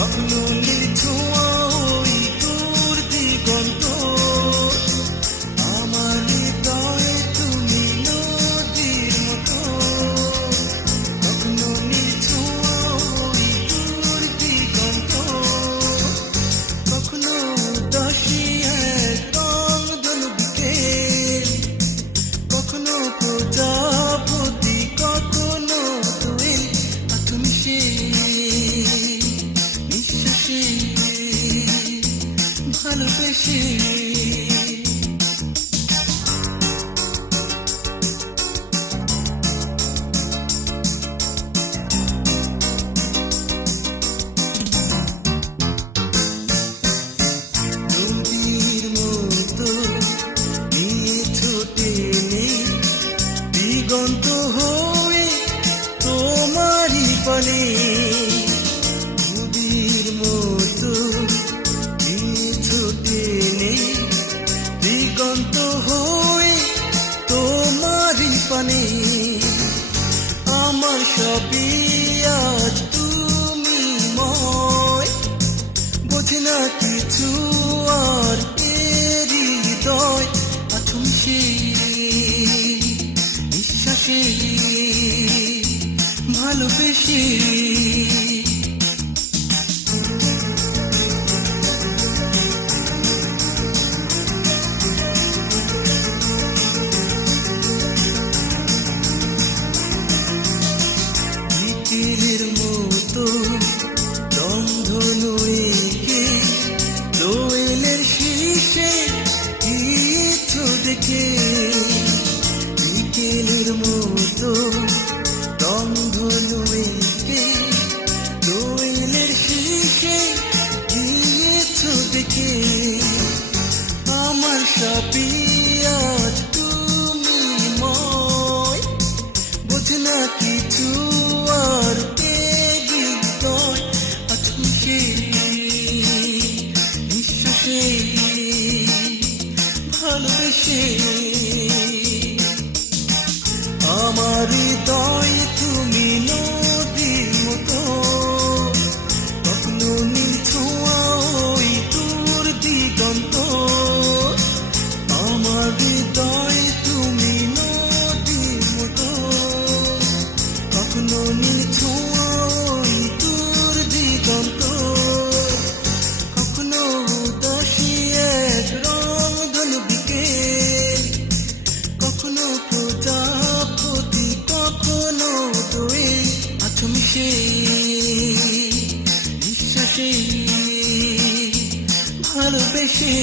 কখনো নীল ছোঁয়া ওই দূর দিগন্ত, আমার হৃদয়ে তুমি নদীর মতো। কখনো নীল ছোঁয়া ওই দূর দিগন্ত, কখনো উদাসী এক রংধনু বিকেল, কখনো প্রজাপতি, কখনো দোয়েল, আছো মিশে নিঃশ্বাসে ভালোবেসে। নদীর মতো নিয়েছো টেনে দিগন্ত হয়ে তোমারই পানে। নদীর মতো নিয়েছো টেনে দিগন্ত হয়ে তোমারই পানে। আমার সবই আজ তুমি ময়, বোঝে না কিছু আর হৃদয়, আছো মিশে নিঃশ্বাসে ভালোবেসে। বিকেলের মতো রংধনু এঁকে দোয়েলের শীষে গিয়েছো দেখে। বিকেলের মতো রংধনু এঁকে দোয়েলের শীষে গিয়েছো দেখে। আমার সবই আজ তুমি ময়, বোঝে না কিছু আর হৃদয়, আছো মিশে নিঃশ্বাসে ভালোবেসে। আমার হৃদয় তুমি নদীর মতো, কখনো নীল ছোঁয়া ওই দূর দিগন্ত। আমার হৃদয় তুমি নদীর মতো, কখনো নীল ছোঁয়া ওই দূর দিগন্ত, কখনো উদাসী এক রংধনু বিকেল, কখনো প্রজাপতি, কখনো দোয়েল, আছো মিশে নিঃশ্বাসে ভালোবেসে।